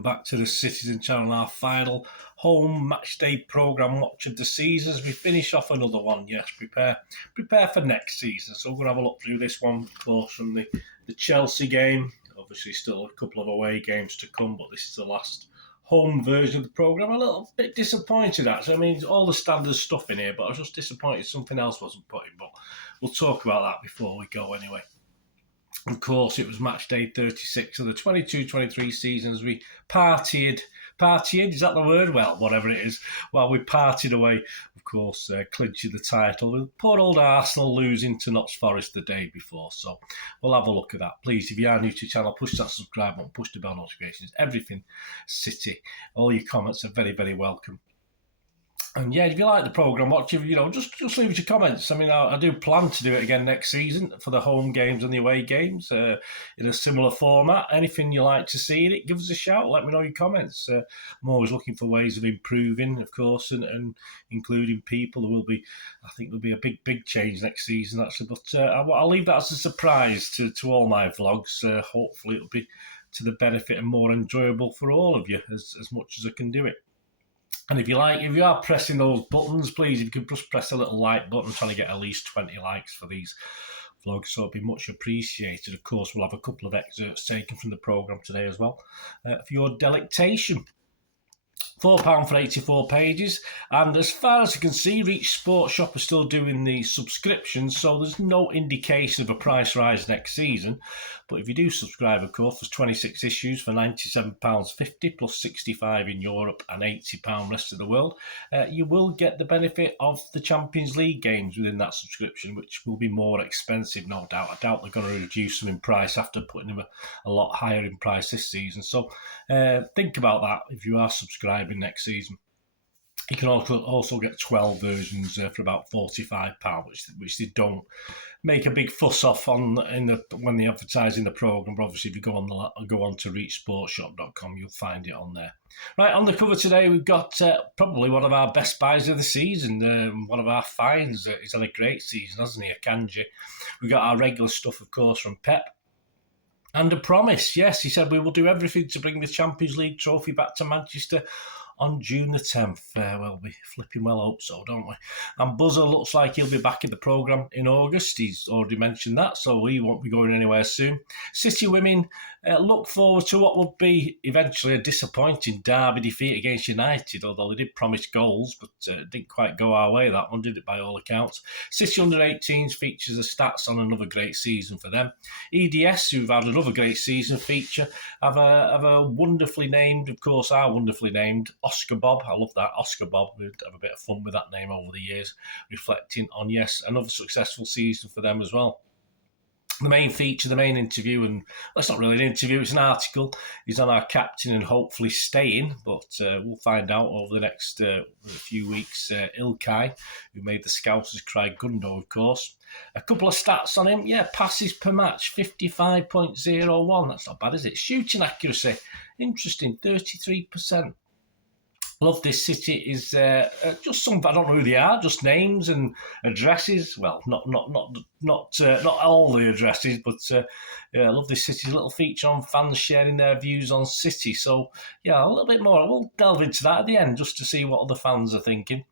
welcome back to the Citizen Channel, our final home match day programme watch of the season as we finish off another one. Yes, prepare for next season. So we're going to have a look through this one, of course, from the Chelsea game. Obviously still a couple of away games to come, but this is the last home version of the programme. A little bit disappointed, actually. I mean, all the standard stuff in here, but I was just disappointed something else wasn't put in, but we'll talk about that before we go anyway. Of course, it was match day 36 of the 22-23 season as we partied, is that the word? Well, whatever it is. Well, we partied away, of course, clinching the title with poor old Arsenal losing to Notts Forest the day before. So we'll have a look at that. Please, if you are new to the channel, push that subscribe button, push the bell notifications, everything City. All your comments are very, very welcome. And yeah, if you like the programme, watch it, just leave us your comments. I mean, I do plan to do it again next season for the home games and the away games in a similar format. Anything you like to see in it, give us a shout. Let me know your comments. I'm always looking for ways of improving, of course, and including people. I think there'll be a big change next season, actually. But I'll leave that as a surprise to all my vlogs. Hopefully it'll be to the benefit and more enjoyable for all of you as much as I can do it. And if you are pressing those buttons, please, if you could just press a little like button, trying to get at least 20 likes for these vlogs, so it'd be much appreciated. Of course, we'll have a couple of excerpts taken from the programme today as well for your delectation. £4 for 84 pages, and as far as I can see, Reach Sports Shop are still doing the subscriptions, so there's no indication of a price rise next season. But if you do subscribe, of course, there's 26 issues for £97.50 plus 65 in Europe and £80 rest of the world. You will get the benefit of the Champions League games within that subscription, which will be more expensive, no doubt. I doubt they're going to reduce them in price after putting them a lot higher in price this season. So think about that if you are subscribing next season. You can also get 12 versions for about £45, which they don't make a big fuss off on when they advertise in the programme. But obviously, if you go on to reachsportshop.com, you'll find it on there. Right, on the cover today, we've got probably one of our best buys of the season, one of our finds. He's had a great season, hasn't he, Akanji? We've got our regular stuff, of course, from Pep. And a promise, yes, he said we will do everything to bring the Champions League trophy back to Manchester on June the 10th. Well, we flipping well hope so, don't we? And Buzzer looks like he'll be back in the programme in August. He's already mentioned that, so he won't be going anywhere soon. City women look forward to what would be eventually a disappointing derby defeat against United, although they did promise goals, but didn't quite go our way, that one, did it, by all accounts. City under-18s features the stats on another great season for them. EDS, who've had another great season, feature have a wonderfully named, of course, our wonderfully named Oscar Bob. I love that, Oscar Bob. We'd have a bit of fun with that name over the years, reflecting on, yes, another successful season for them as well. The main feature, the main interview, and that's not really an interview, it's an article, is on our captain and hopefully staying, but we'll find out over the next few weeks. Ilkay, who made the Scousers cry Gundo, of course. A couple of stats on him. Yeah, passes per match, 55.01. That's not bad, is it? Shooting accuracy, interesting, 33%. Love this. City is just some, I don't know who they are, just names and addresses. Well, not all the addresses, but I love this City's little feature on fans sharing their views on City. So yeah, a little bit more. We'll delve into that at the end just to see what other fans are thinking.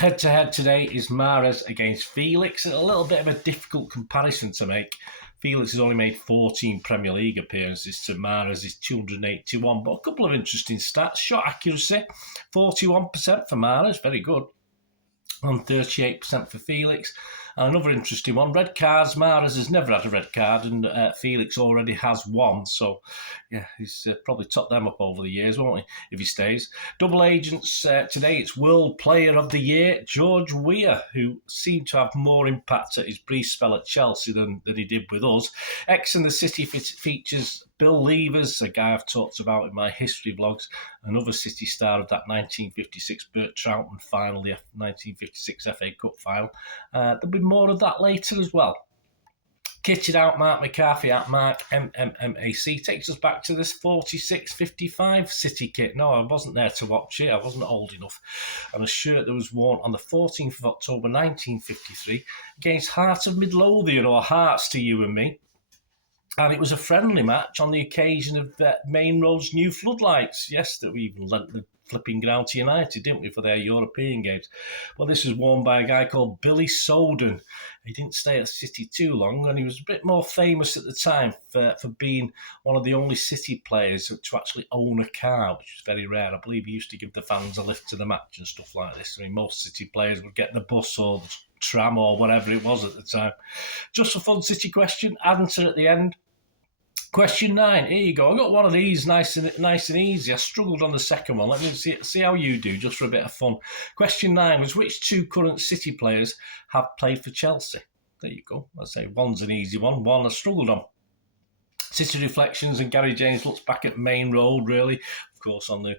Head-to-head today is Mahrez against Felix. A little bit of a difficult comparison to make. Felix has only made 14 Premier League appearances to Mahrez's 281, but a couple of interesting stats. Shot accuracy, 41% for Mahrez, very good, and 38% for Felix. And another interesting one, red cards. Mahrez has never had a red card, and Felix already has one. So, yeah, he's probably topped them up over the years, won't he, if he stays. Double agents today, it's World Player of the Year, George Weah, who seemed to have more impact at his brief spell at Chelsea than he did with us. X and the City features Bill Leivers, a guy I've talked about in my history vlogs, another City star of that 1956 Bert Troutman final, the 1956 FA Cup final. There'll be more of that later as well. Kitted out, Mark McCarthy at Marc MMMAC takes us back to this 46-55 City kit. No, I wasn't there to watch it. I wasn't old enough. And a shirt that was worn on the 14th of October 1953 against Heart of Midlothian, or Hearts to you and me. And it was a friendly match on the occasion of Main Road's new floodlights. Yes, that we even lent the flipping ground to United, didn't we, for their European games? Well, this was won by a guy called Billy Soden. He didn't stay at City too long, and he was a bit more famous at the time for being one of the only City players to actually own a car, which was very rare. I believe he used to give the fans a lift to the match and stuff like this. I mean, most City players would get the bus or the tram or whatever it was at the time. Just a fun City question, answer at the end. Question 9. Here you go. I got one of these nice and easy. I struggled on the second one. Let me see how you do, just for a bit of fun. Question 9 was, which 2 current City players have played for Chelsea? There you go. Let's say one's an easy one. One I struggled on. City Reflections, and Gary James looks back at Main Road, really. Of course, on the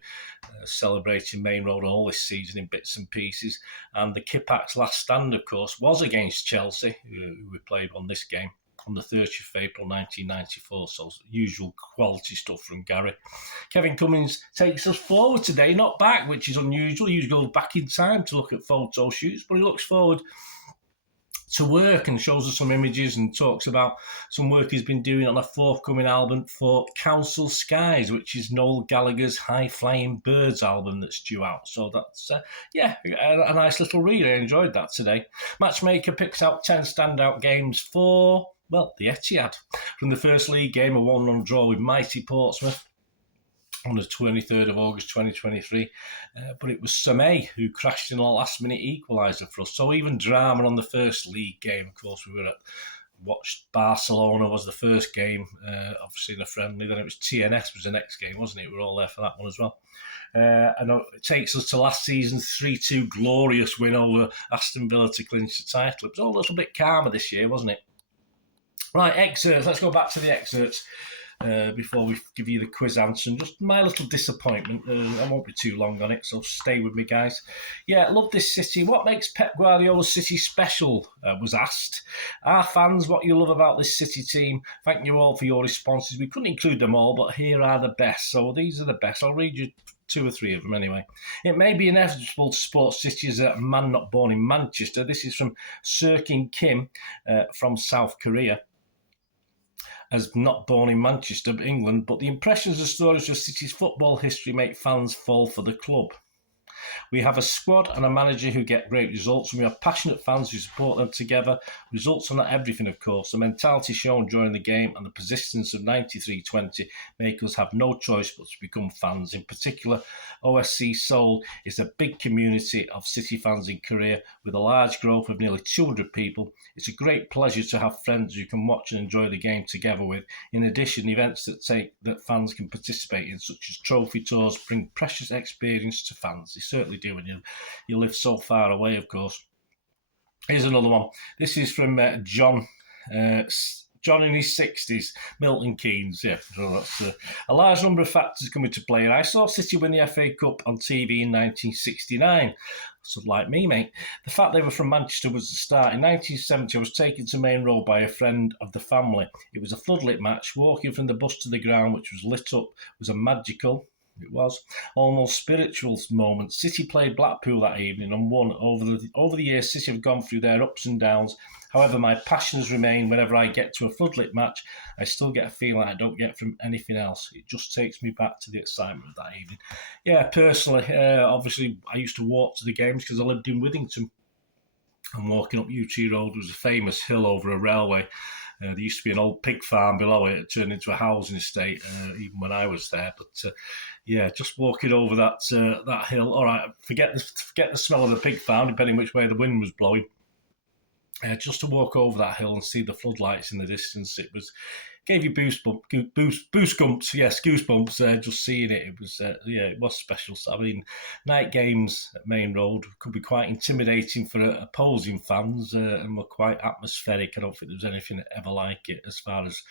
celebrating Main Road all this season in bits and pieces. And the Kippax last stand, of course, was against Chelsea, who we played on this game on the 30th of April 1994, so usual quality stuff from Gary. Kevin Cummins takes us forward today, not back, which is unusual. He usually goes back in time to look at photo shoots, but he looks forward to work and shows us some images and talks about some work he's been doing on a forthcoming album for Council Skies, which is Noel Gallagher's High Flying Birds album that's due out. So that's, a nice little read. I enjoyed that today. Matchmaker picks out 10 standout games for, well, the Etihad. From the first league game, a 1-1 draw with mighty Portsmouth on the 23rd of August 2023, but it was Samay who crashed in a last-minute equaliser for us. So even drama on the first league game. Of course, we watched Barcelona was the first game, obviously in a friendly. Then it was TNS was the next game, wasn't it? We were all there for that one as well. And it takes us to last season's 3-2 glorious win over Aston Villa to clinch the title. It was all a little bit calmer this year, wasn't it? Right, excerpts. Let's go back to the excerpts. Before we give you the quiz answer, and just my little disappointment. I won't be too long on it, so stay with me, guys. Yeah, love this City. What makes Pep Guardiola's City special, was asked. Our fans, what you love about this City team? Thank you all for your responses. We couldn't include them all, but here are the best. So these are the best. I'll read you 2 or 3 of them anyway. It may be inevitable to support City as a man not born in Manchester. This is from Sirkin Kim from South Korea. As not born in Manchester, England, but the impressions and stories of City's football history make fans fall for the club. We have a squad and a manager who get great results, and we have passionate fans who support them together. Results are not everything, of course. The mentality shown during the game and the persistence of 93-20 make us have no choice but to become fans. In particular, OSC Seoul is a big community of City fans in Korea with a large growth of nearly 200 people. It's a great pleasure to have friends you can watch and enjoy the game together with. In addition, events that fans can participate in, such as trophy tours, bring precious experience to fans. They certainly do when you live so far away, of course. Here's another one. This is from John. John in his 60s, Milton Keynes. Yeah, so that's a large number of factors come into play. And I saw City win the FA Cup on TV in 1969. So like me, mate. The fact they were from Manchester was the start. In 1970, I was taken to Main Road by a friend of the family. It was a floodlit match. Walking from the bus to the ground, which was lit up, was a magical, it was, almost spiritual moment. City played Blackpool that evening and won. Over the years, City have gone through their ups and downs. However, my passions remain. Whenever I get to a floodlit match, I still get a feeling I don't get from anything else. It just takes me back to the excitement of that evening. Yeah, personally, obviously, I used to walk to the games because I lived in Withington. And walking up UT Road was a famous hill over a railway. There used to be an old pig farm below it. It turned into a housing estate even when I was there. But yeah, just walking over that hill. All right, forget the smell of the pig farm, depending which way the wind was blowing. Just to walk over that hill and see the floodlights in the distance, gave you goosebumps. Yes, goosebumps. Just seeing it, it was special. So, I mean, night games at Main Road could be quite intimidating for opposing fans, and were quite atmospheric. I don't think there's anything ever like it as far as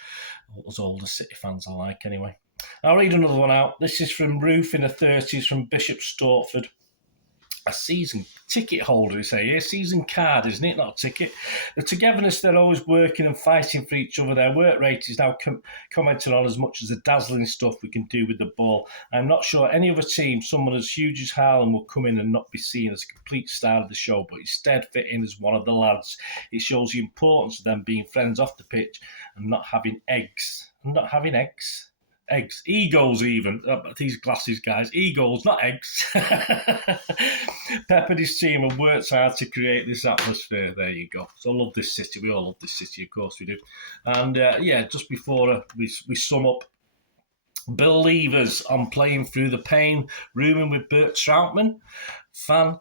us older City fans are like. Anyway, I'll read another one out. This is from Ruth in her 30s from Bishop Stortford. a season ticket holder, they say here, season card, isn't it? Not a ticket. The togetherness, they're always working and fighting for each other. Their work rate is now commented on as much as the dazzling stuff we can do with the ball. I'm not sure any other team, someone as huge as Haaland, will come in and not be seen as a complete star of the show, but instead fit in as one of the lads. It shows the importance of them being friends off the pitch and not having eggs. Not having eggs. Eggs, egos even. These glasses guys, egos, not eggs. Pep and his team have worked hard to create this atmosphere. There you go. So I love this city. We all love this city, of course we do. And just before we sum up, Bill Leivers on Playing Through the Pain, rooming with Bert Troutman, fan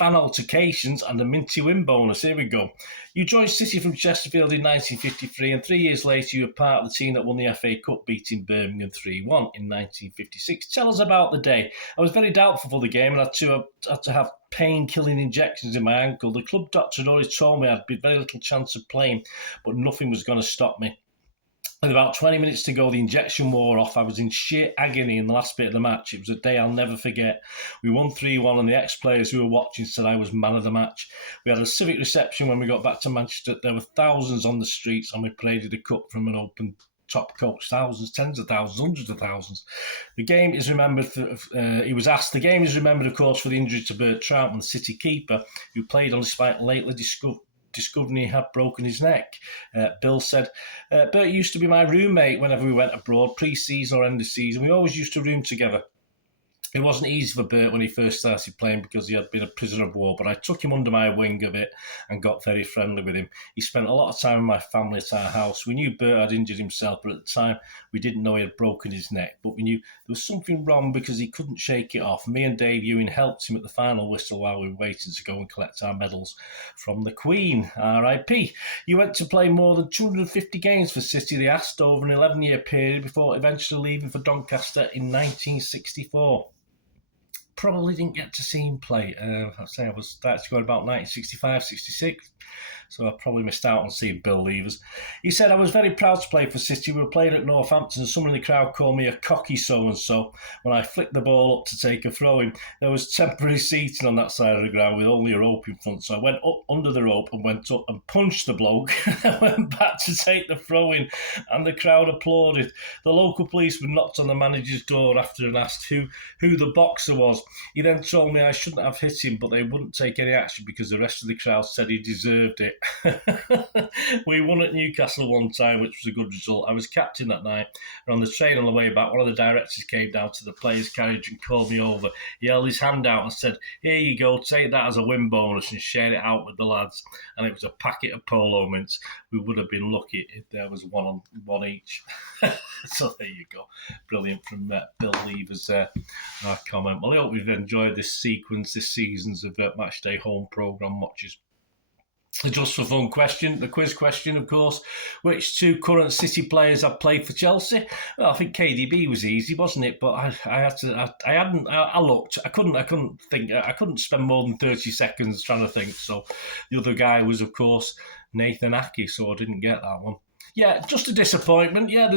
altercations and a minty win bonus. Here we go. You joined City from Chesterfield in 1953, and 3 years later you were part of the team that won the FA Cup, beating Birmingham 3-1 in 1956. Tell us about the day. I was very doubtful for the game and had to have pain-killing injections in my ankle. The club doctor had always told me I'd be very little chance of playing, but nothing was going to stop me. With about 20 minutes to go, the injection wore off. I was in sheer agony in the last bit of the match. It was a day I'll never forget. We won 3-1 and the ex-players who were watching said I was man of the match. We had a civic reception when we got back to Manchester. There were thousands on the streets and we paraded a cup from an open top coach. Thousands, tens of thousands, hundreds of thousands. The game is remembered, he was asked, the game is remembered, of course, for the injury to Bert Troutman, the City keeper, who played on despite lately discovering he had broken his neck. Bill said, Bert used to be my roommate whenever we went abroad, pre-season or end of season. We always used to room together. It wasn't easy for Bert when he first started playing because he had been a prisoner of war, but I took him under my wing a bit and got very friendly with him. He spent a lot of time with my family at our house. We knew Bert had injured himself, but at the time we didn't know he had broken his neck. But we knew there was something wrong because he couldn't shake it off. Me and Dave Ewing helped him at the final whistle while we were waiting to go and collect our medals from the Queen. R.I.P. You went to play more than 250 games for City, they asked, over an 11-year period before eventually leaving for Doncaster in 1964. Probably didn't get to see him play. I'd say I was starting to go about 1965, 66. So I probably missed out on seeing Bill Leivers. He said, I was very proud to play for City. We were playing at Northampton and someone in the crowd called me a cocky so-and-so when I flicked the ball up to take a throw-in. There was temporary seating on that side of the ground with only a rope in front. So I went up under the rope and went up and punched the bloke. I went back to take the throw-in and the crowd applauded. The local policeman knocked on the manager's door after and asked who the boxer was. He then told me I shouldn't have hit him, but they wouldn't take any action because the rest of the crowd said he deserved it. We won at Newcastle one time, which was a good result. I was captain that night, and on the train on the way back, one of the directors came down to the players' carriage and called me over. He held his hand out and said, here you go, take that as a win bonus and share it out with the lads. And it was a packet of polo mints. We would have been lucky if there was one each. So there you go. Brilliant from Bill Leivers there. Our comment. Well, I hope we've enjoyed this sequence, this season's of Matchday home programme watches. Just for fun question, the quiz question, of course. Which two current City players have played for Chelsea? Well, I think KDB was easy, wasn't it? But I looked. I couldn't think. I couldn't spend more than 30 seconds trying to think. So the other guy was, of course, Nathan Ake. So I didn't get that one. Yeah, just a disappointment. Yeah,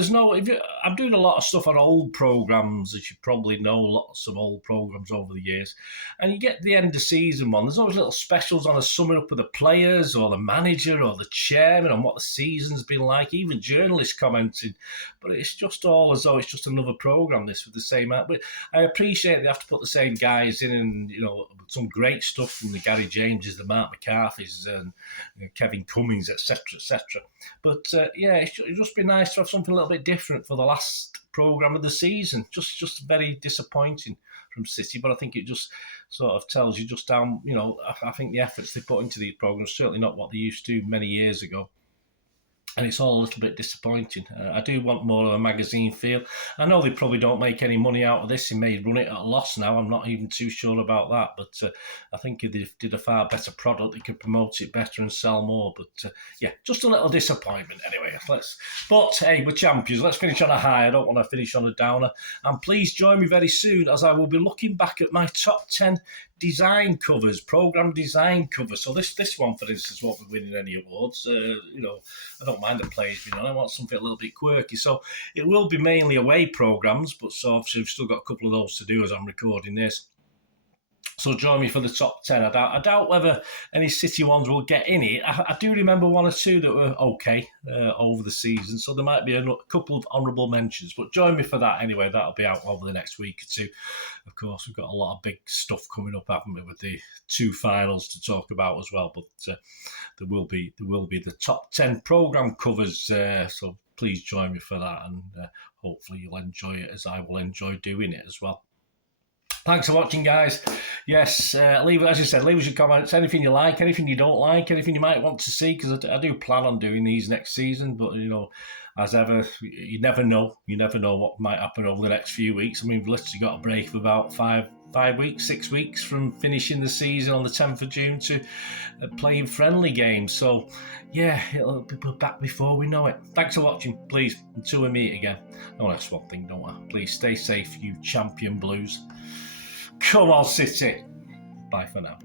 I'm doing a lot of stuff on old programmes, as you probably know, lots of old programmes over the years. And you get the end of season one, there's always little specials on a summing up of the players or the manager or the chairman on what the season's been like, even journalists commenting. But it's just all as though it's just another programme, this, with the same out. But I appreciate they have to put the same guys in and, some great stuff from the Gary Jameses, the Mark McCarthy's and Kevin Cummings, etc., etc. But, it'd just be nice to have something a little bit different for the last programme of the season. Just very disappointing from City, but I think it just sort of tells you just how, I think the efforts they put into these programmes certainly not what they used to many years ago. And it's all a little bit disappointing. I do want more of a magazine feel. I know they probably don't make any money out of this. They may run it at a loss now. I'm not even too sure about that. But I think if they did a far better product, they could promote it better and sell more. But just a little disappointment anyway. But hey, we're champions. Let's finish on a high. I don't want to finish on a downer. And please join me very soon as I will be looking back at my top 10 design covers, programme design covers. So this one, for instance, won't be winning any awards. I don't mind the players being on. I want something a little bit quirky. So it will be mainly away programmes, but so obviously we've still got a couple of those to do as I'm recording this. So join me for the top 10. I doubt whether any City ones will get in it. I do remember one or two that were okay over the season, so there might be a couple of honourable mentions. But join me for that anyway. That'll be out over the next week or two. Of course, we've got a lot of big stuff coming up, haven't we, with the 2 finals to talk about as well. But there will be the top 10 programme covers, so please join me for that, and hopefully you'll enjoy it as I will enjoy doing it as well. Thanks for watching, guys. Yes, leave, as I said, leave us your comments, anything you like, anything you don't like, anything you might want to see, because I do plan on doing these next season, but, you know, as ever, you never know. You never know what might happen over the next few weeks. I mean, we've literally got a break of about 6 weeks from finishing the season on the 10th of June to playing friendly games. So, yeah, it'll be back before we know it. Thanks for watching. Please, until we meet again. Oh, that's one thing, don't I? Please stay safe, you champion Blues. Come on, City. Bye for now.